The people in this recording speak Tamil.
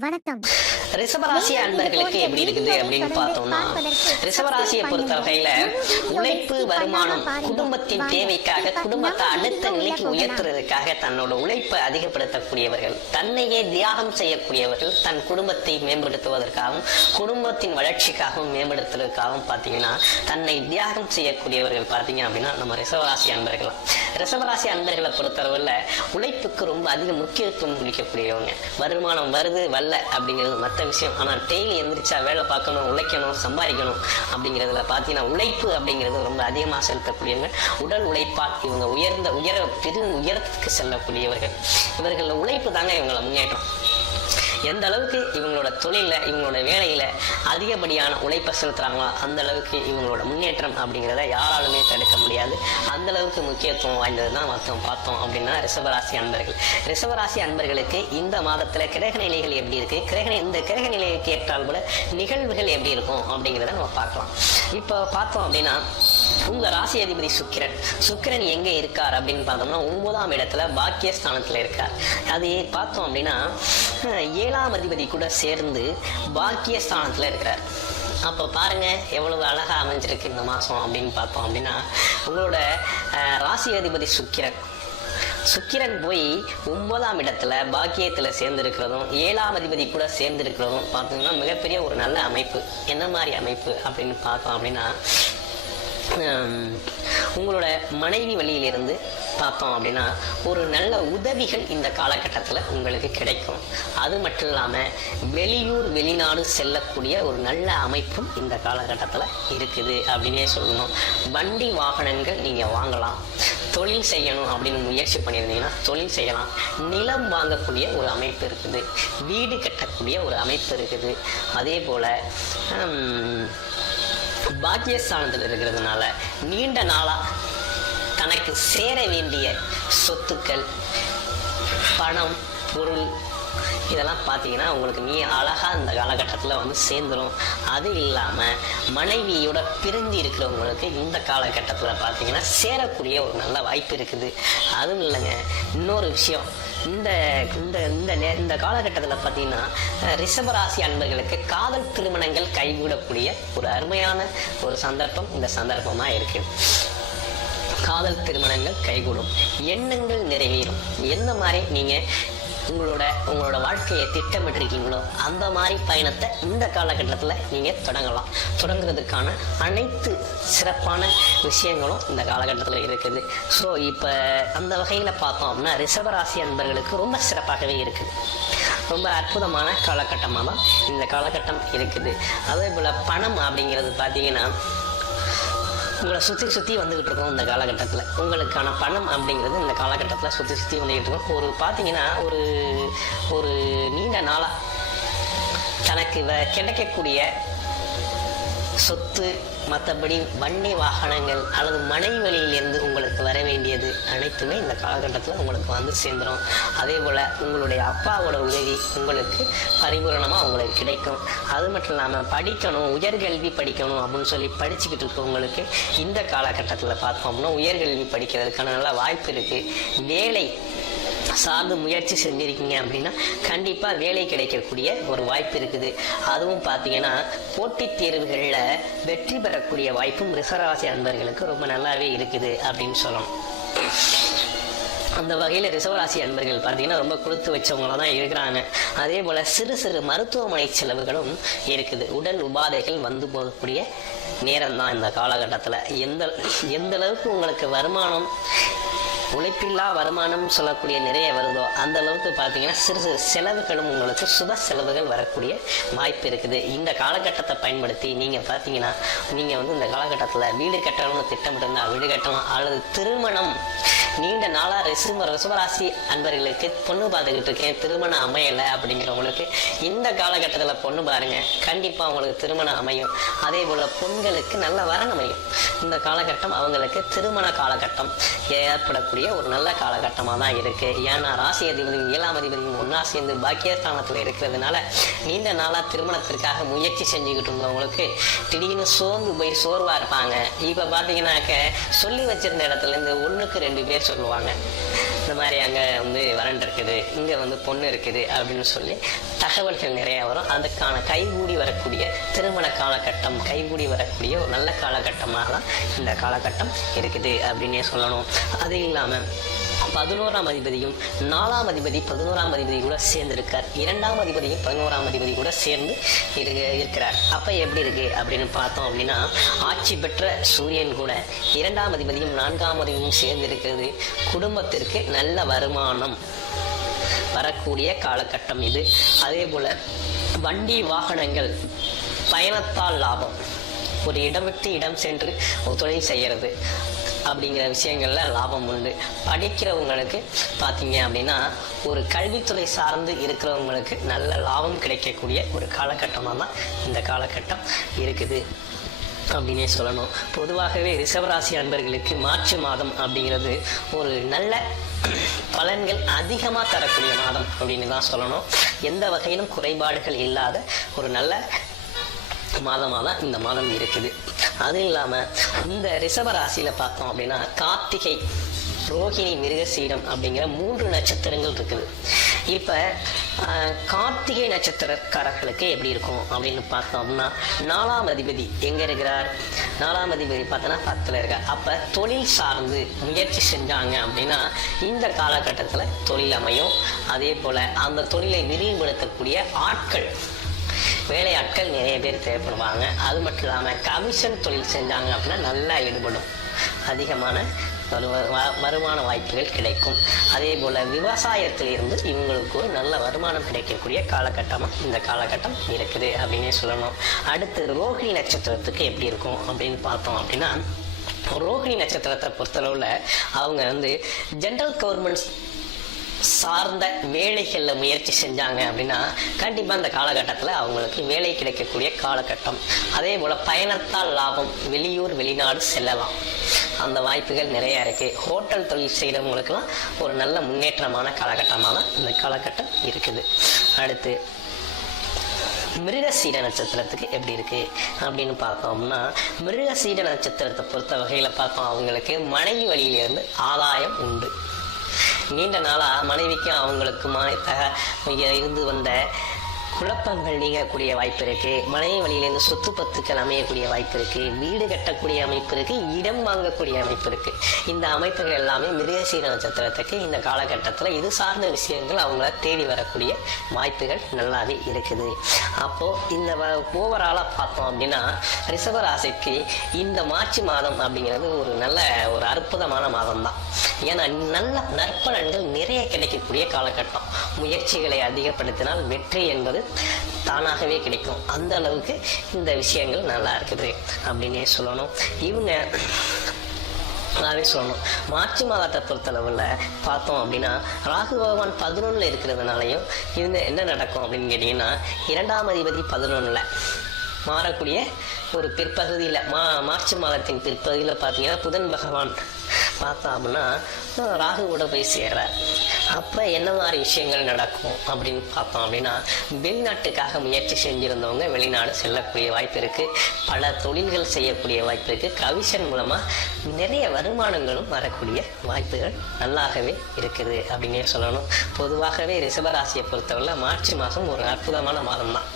வணக்கம். ரிஷபராசி அன்பர்களுக்கு எப்படி இருக்குது அப்படின்னு பார்த்தோம்னா, ரிஷபராசியை பொறுத்த வகையில உழைப்பு, வருமானம், குடும்பத்தின் தேவைக்காக, குடும்பத்தை அடுத்த நிலைக்கு உயர்த்துறதுக்காக தன்னோட உழைப்பை அதிகப்படுத்தக்கூடியவர்கள், தன்னையே தியாகம் செய்யக்கூடியவர்கள், தன் குடும்பத்தை மேம்படுத்துவதற்காகவும் குடும்பத்தின் வளர்ச்சிக்காகவும் மேம்படுத்துவதற்காகவும் பார்த்தீங்கன்னா தன்னை தியாகம் செய்யக்கூடியவர்கள் பார்த்தீங்க அப்படின்னா நம்ம ரிஷபராசி அன்பர்கள். ரிஷபராசி அன்பர்களை பொறுத்தளவில் உழைப்புக்கு ரொம்ப அதிக முக்கியத்துவம் கொடுக்கக்கூடியவங்க. வருமானம் வருது வரல அப்படிங்கிறது மற்ற விஷயம். ஆனால் டெய்லி எந்திரிச்சா வேலை பார்க்கணும், உழைக்கணும், சம்பாதிக்கணும் அப்படிங்கிறதுல பார்த்தீங்கன்னா உழைப்பு அப்படிங்கிறது ரொம்ப அதிகமாக செலுத்தக்கூடியவங்க. உடல் உழைப்பால் இவங்க உயரத்துக்கு செல்லக்கூடியவர்கள். இவர்கள உழைப்பு தாங்க இவங்களை முன்னேற்றம். எந்த அளவுக்கு இவங்களோட தொழில, இவங்களோட வேலையில அதிகப்படியான உழைப்பை செலுத்துறாங்களோ அந்த அளவுக்கு இவங்களோட முன்னேற்றம் அப்படிங்கிறத யாராலுமே தடுக்க முடியாது. அந்த அளவுக்கு முக்கியத்துவம் வாய்ந்ததுதான் மொத்தம் பார்த்தோம் அப்படின்னா ரிஷபராசி அன்பர்கள். ரிஷபராசி அன்பர்களுக்கு இந்த மாதத்துல கிரக நிலைகள் எப்படி இருக்கு, இந்த கிரக நிலைக்கு ஏற்றால் கூட நிகழ்வுகள் எப்படி இருக்கும் அப்படிங்கிறத நம்ம பார்க்கலாம். இப்போ பார்த்தோம் அப்படின்னா உங்க ராசி அதிபதி சுக்கிரன் எங்க இருக்கார் அப்படின்னு பார்த்தோம்னா 9ஆம் இடத்துல பாக்கியஸ்தானத்துல இருக்கார். அது பார்த்தோம் அப்படின்னா 7ஆம் அதிபதி கூட சேர்ந்து பாக்கியஸ்தானத்துல இருக்கிறார். அப்போ பாருங்க எவ்வளவு அழகா அமைஞ்சிருக்கு இந்த மாசம் அப்படின்னு பார்த்தோம் அப்படின்னா உங்களோட ராசி அதிபதி சுக்கிரன் போய் 9ஆம் இடத்துல பாக்கியத்துல சேர்ந்திருக்கிறதும் 7ஆம் அதிபதி கூட சேர்ந்திருக்கிறதும் பார்த்தீங்கன்னா மிகப்பெரிய ஒரு நல்ல அமைப்பு. என்ன மாதிரி அமைப்பு அப்படின்னு பார்த்தோம் அப்படின்னா உங்களோட மனைவி வழியிலிருந்து பார்த்தோம் அப்படின்னா ஒரு நல்ல உதவிகள் இந்த காலகட்டத்தில் உங்களுக்கு கிடைக்கும். அது மட்டும் இல்லாமல் வெளியூர் வெளிநாடு செல்லக்கூடிய ஒரு நல்ல அமைப்பும் இந்த காலகட்டத்தில் இருக்குது அப்படின்னே சொல்லணும். வண்டி வாகனங்கள் நீங்கள் வாங்கலாம். தொழில் செய்யணும் அப்படின்னு முயற்சி பண்ணியிருந்தீங்கன்னா தொழில் செய்யலாம். நிலம் வாங்கக்கூடிய ஒரு அமைப்பு இருக்குது. வீடு கட்டக்கூடிய ஒரு அமைப்பு இருக்குது. அதே போல் பாக்கியஸ்தானத்தில் இருக்கிறதுனால நீண்ட நாளா தனக்கு சேர வேண்டிய சொத்துக்கள், பணம், பொருள் இதெல்லாம் பார்த்தீங்கன்னா உங்களுக்கு அழகா இந்த காலகட்டத்தில் வந்து சேர்ந்துடும். அது இல்லாமல் மனைவியோட பிரிஞ்சு இருக்கிறவங்களுக்கு இந்த காலகட்டத்தில் பார்த்தீங்கன்னா சேரக்கூடிய ஒரு நல்ல வாய்ப்பு இருக்குது. அதுவும் இல்லைங்க, இன்னொரு விஷயம், இந்த காலகட்டத்தில் பார்த்தீங்கன்னா ரிஷபராசி அன்பர்களுக்கு காதல் திருமணங்கள் கைகூடக்கூடிய ஒரு அருமையான ஒரு சந்தர்ப்பம் இந்த சந்தர்ப்பமாக இருக்குது. காதல் திருமணங்கள் கைகூடும், எண்ணங்கள் நிறைவேறும். எந்த மாதிரி நீங்கள் உங்களோட வாழ்க்கையை திட்டமிட்டிருக்கீங்களோ அந்த மாதிரி பயணத்தை இந்த காலகட்டத்தில் நீங்கள் தொடங்குறதுக்கான அனைத்து சிறப்பான விஷயங்களும் இந்த காலகட்டத்தில் இருக்குது. ஸோ இப்போ அந்த வகையில் பார்த்தோம் அப்படின்னா ரிஷபராசி அன்பர்களுக்கு ரொம்ப சிறப்பாகவே இருக்குது. ரொம்ப அற்புதமான காலகட்டமாக தான் இந்த காலகட்டம் இருக்குது. அதே போல் பணம் அப்படிங்கிறது பார்த்தீங்கன்னா உங்களை சுற்றி வந்துக்கிட்டு இருக்கோம். இந்த காலகட்டத்தில் உங்களுக்கான பணம் அப்படிங்கிறது இந்த காலகட்டத்தில் சுற்றி வந்துக்கிட்டு இருக்கோம். ஒரு பார்த்தீங்கன்னா ஒரு நீண்ட நாளாக தனக்கு கிடைக்கக்கூடிய சொத்து, மற்றபடி வண்டி வாகனங்கள் அல்லது மனைவி வழியிலிருந்து உங்களுக்கு வர வேண்டியது அனைத்துமே இந்த காலகட்டத்தில் உங்களுக்கு வந்து சேர்ந்துடும். அதே போல் உங்களுடைய அப்பாவோட உதவி உங்களுக்கு பரிபூரணமாக உங்களுக்கு கிடைக்கும். அது மட்டும் இல்லாமல் படிக்கணும், உயர்கல்வி படிக்கணும் அப்படின்னு சொல்லி படிச்சுக்கிட்டு இருக்கவங்களுக்கு இந்த காலகட்டத்தில் பார்த்தோம் அப்படின்னா உயர்கல்வி படிக்கிறதுக்கான நல்ல வாய்ப்பு இருக்குது. வேலை சார்ந்து முயற்சி செஞ்சிருக்கீங்க அப்படின்னா கண்டிப்பாக வேலை கிடைக்கக்கூடிய ஒரு வாய்ப்பு இருக்குது. அதுவும் பார்த்தீங்கன்னா போட்டித் தேர்வுகளில் வெற்றி பெறக்கூடிய வாய்ப்பும் ரிஷபராசி அன்பர்களுக்கு ரொம்ப நல்லாவே இருக்குது அப்படின்னு சொல்லணும். அந்த வகையில் ரிஷபராசி அன்பர்கள் பார்த்தீங்கன்னா ரொம்ப கொடுத்து வச்சவங்களாக தான் இருக்கிறாங்க. அதே போல் சிறு மருத்துவமனை செலவுகளும் இருக்குது. உடல் உபாதைகள் வந்து போகக்கூடிய நேரம் தான் இந்த காலகட்டத்தில். எந்த அளவுக்கு உங்களுக்கு வருமானம், உழைப்பில்லா வருமானம் சொல்லக்கூடிய நிறைய வருதோ அந்த அளவுக்கு பார்த்தீங்கன்னா சிறு செலவுகளும் உங்களுக்கு சுப செலவுகள் வரக்கூடிய வாய்ப்பு இருக்குது. இந்த காலகட்டத்தை பயன்படுத்தி நீங்கள் பார்த்தீங்கன்னா நீங்கள் வந்து இந்த காலகட்டத்தில் வீடு கட்டணும்னு திட்டமிட்டிருந்தா வீடு கட்டலாம். அல்லது திருமணம் நீண்ட நாளாக ரிஷபராசி அன்பர்களுக்கு பொண்ணு பார்த்துக்கிட்டு இருக்கேன், திருமணம் அமையலை அப்படிங்கிறவங்களுக்கு இந்த காலகட்டத்தில் பொண்ணு பாருங்க, கண்டிப்பாக அவங்களுக்கு திருமணம் அமையும். அதே போல் பொண்களுக்கு நல்ல வரன் அமையும். இந்த காலகட்டம் அவங்களுக்கு திருமண காலகட்டம் ஏற்படக்கூடிய ஒரு நல்ல காலகட்டமாக தான் இருக்குது. ஏன்னா ராசி அதிபதி 7ஆம் அதிபதி ஒன்றா சேர்ந்து பாக்கியஸ்தானத்தில் இருக்கிறதுனால நீண்ட நாளாக திருமணத்திற்காக முயற்சி செஞ்சுக்கிட்டு இருந்தவங்களுக்கு திடீர்னு சோர்வாக இருப்பாங்க. இப்போ பார்த்தீங்கன்னாக்க சொல்லி வச்சிருந்த இடத்துலேருந்து 1க்கு 2 பேர் சொல்லுவாங்க. இந்த மாதிரி அங்கே வந்து வரன் இருக்குது, இங்கே வந்து பொண்ணு இருக்குது அப்படின்னு சொல்லி தகவல்கள் நிறைய வரும். அதுக்கான கைகூடி வரக்கூடிய திருமண காலகட்டம், கைகூடி வரக்கூடிய ஒரு நல்ல காலகட்டமாக தான் இந்த காலகட்டம் இருக்குது அப்படின்னே சொல்லணும். அது இல்லாமல் 11ஆம் அதிபதியும் 4ஆம் அதிபதி 11ஆம் அதிபதி கூட சேர்ந்து இருக்கார். 2ஆம் அதிபதியும் 11ஆம் அதிபதி கூட சேர்ந்து இருக்கிறார். அப்ப எப்படி இருக்கு அப்படின்னு பார்த்தோம் அப்படின்னா, ஆட்சி பெற்ற சூரியன் கூட 2ஆம் அதிபதியும் 4ஆம் அதிபதியும் சேர்ந்து இருக்கிறது குடும்பத்திற்கு நல்ல வருமானம் வரக்கூடிய காலகட்டம் இது. அதே போல வண்டி வாகனங்கள் பயணத்தால் லாபம், ஒரு இடம் விட்டு இடம் சென்று தொழில் செய்யறது அப்படிங்கிற விஷயங்கள்ல லாபம் உண்டு. படிக்கிறவங்களுக்கு பார்த்தீங்க அப்படின்னா ஒரு கல்வித்துறை சார்ந்து இருக்கிறவங்களுக்கு நல்ல லாபம் கிடைக்கக்கூடிய ஒரு காலகட்டமாக தான் இந்த காலகட்டம் இருக்குது அப்படின்னே சொல்லணும். பொதுவாகவே ரிஷபராசி அன்பர்களுக்கு மார்ச் மாதம் அப்படிங்கிறது ஒரு நல்ல பலன்கள் அதிகமாக தரக்கூடிய மாதம் அப்படின்னு தான் சொல்லணும். எந்த வகையிலும் குறைபாடுகள் இல்லாத ஒரு நல்ல மாதமாக தான் இந்த மாதம் இருக்குது. அது இல்லாமல் இந்த ரிஷபராசியில் பார்த்தோம் அப்படின்னா கார்த்திகை, ரோகிணி, மிருகசீடம் அப்படிங்கிற 3 நட்சத்திரங்கள் இருக்குது. இப்போ கார்த்திகை நட்சத்திரக்காரர்களுக்கு எப்படி இருக்கும் அப்படின்னு பார்த்தோம்னா, 4ஆம் அதிபதி எங்கே இருக்கிறார்? 4ஆம் அதிபதி பார்த்தோன்னா 10ல் இருக்கார். அப்போ தொழில் சார்ந்து முயற்சி செஞ்சாங்க அப்படின்னா இந்த காலகட்டத்தில் தொழில் அமையும். அதே போல் அந்த தொழிலை விரிவுபடுத்தக்கூடிய ஆட்கள், வேலையாட்கள் நிறைய பேர் தேவைப்படுவாங்க. அது மட்டும் இல்லாமல் கமிஷன் தொழில் செஞ்சாங்க அப்படின்னா நல்லா ஈடுபடும், அதிகமான வருமான வாய்ப்புகள் கிடைக்கும். அதே போல் விவசாயத்தில் இருந்து இவங்களுக்கு ஒரு நல்ல வருமானம் கிடைக்கக்கூடிய காலகட்டமாக இந்த காலகட்டம் இருக்குது அப்படின்னே சொல்லணும். அடுத்து ரோகிணி நட்சத்திரத்துக்கு எப்படி இருக்கும் அப்படின்னு பார்த்தோம் அப்படின்னா, ரோகிணி நட்சத்திரத்தை பொறுத்தளவில் அவங்க வந்து ஜென்ரல் கவர்மெண்ட் சார்ந்த வேலைகளில் முயற்சி செஞ்சாங்க அப்படின்னா கண்டிப்பாக இந்த காலகட்டத்தில் அவங்களுக்கு வேலை கிடைக்கக்கூடிய காலகட்டம். அதே போல் பயணத்தால் லாபம், வெளியூர் வெளிநாடு செல்லலாம், அந்த வாய்ப்புகள் நிறையா இருக்குது. ஹோட்டல் தொழில் செய்கிறவங்களுக்கெல்லாம் ஒரு நல்ல முன்னேற்றமான காலகட்டமாக தான் இந்த காலகட்டம் இருக்குது. அடுத்து மிருகசீட நட்சத்திரத்துக்கு எப்படி இருக்கு அப்படின்னு பார்த்தோம்னா, மிருகசீட நட்சத்திரத்தை பொறுத்த வகையில் பார்த்தோம் அவங்களுக்கு மனைவி வழியிலிருந்து ஆதாயம் உண்டு. நீண்ட நாளாக மனைவிக்கும் அவங்களுக்குமா இருந்து வந்த குழப்பங்கள் நீங்கக்கூடிய வாய்ப்பு இருக்கு. மனைவி வழியிலேருந்து சொத்து பத்துக்கள் அமையக்கூடிய வாய்ப்பு இருக்கு. வீடு கட்டக்கூடிய அமைப்பு இருக்கு. இடம் வாங்கக்கூடிய அமைப்பு இருக்கு. இந்த அமைப்புகள் எல்லாமே மிருகசீர நட்சத்திரத்துக்கு இந்த காலகட்டத்தில் இது சார்ந்த விஷயங்கள் அவங்கள தேடி வரக்கூடிய வாய்ப்புகள் நல்லாவே இருக்குது. அப்போ இந்த ஓவராலாக பார்த்தோம் அப்படின்னா ரிஷபராசிக்கு இந்த மார்ச் மாதம் அப்படிங்கிறது ஒரு அற்புதமான மாதம் தான். ஏன்னா நல்ல நற்பலன்கள் நிறைய கிடைக்கக்கூடிய காலகட்டம். முயற்சிகளை அதிகப்படுத்தினால் வெற்றி என்பது தானாகவே கிடைக்கும். அந்த அளவுக்கு இந்த விஷயங்கள் நல்லா இருக்குது அப்படின்னே சொல்லணும். இவங்க சொல்லணும் மார்ச் மாதத்தை பொறுத்தளவில் பார்த்தோம் அப்படின்னா ராகு பகவான் 11ல் இருக்கிறதுனாலையும் இது என்ன நடக்கும் அப்படின்னு கேட்டிங்கன்னா, 2ஆம் அதிபதி 11ல் மாறக்கூடிய ஒரு பிற்பகுதியில் மார்ச் மாதத்தின் பிற்பகுதியில் பார்த்தீங்கன்னா புதன் பகவான் பார்த்தோம் அப்படின்னா ராகு கூட போய் சேர்றார். அப்போ என்ன மாதிரி விஷயங்கள் நடக்கும் அப்படின்னு பார்த்தோம் அப்படின்னா, வெளிநாட்டுக்காக முயற்சி செஞ்சுருந்தவங்க வெளிநாடு செல்லக்கூடிய வாய்ப்பு இருக்குது. பல தொழில்கள் செய்யக்கூடிய வாய்ப்பு இருக்குது. கமிஷன் மூலமாக நிறைய வருமானங்களும் வரக்கூடிய வாய்ப்புகள் நல்லாகவே இருக்குது அப்படின்னே சொல்லணும். பொதுவாகவே ரிஷபராசியை பொறுத்தவரை மார்ச் மாதம் ஒரு அற்புதமான மாதம் தான்.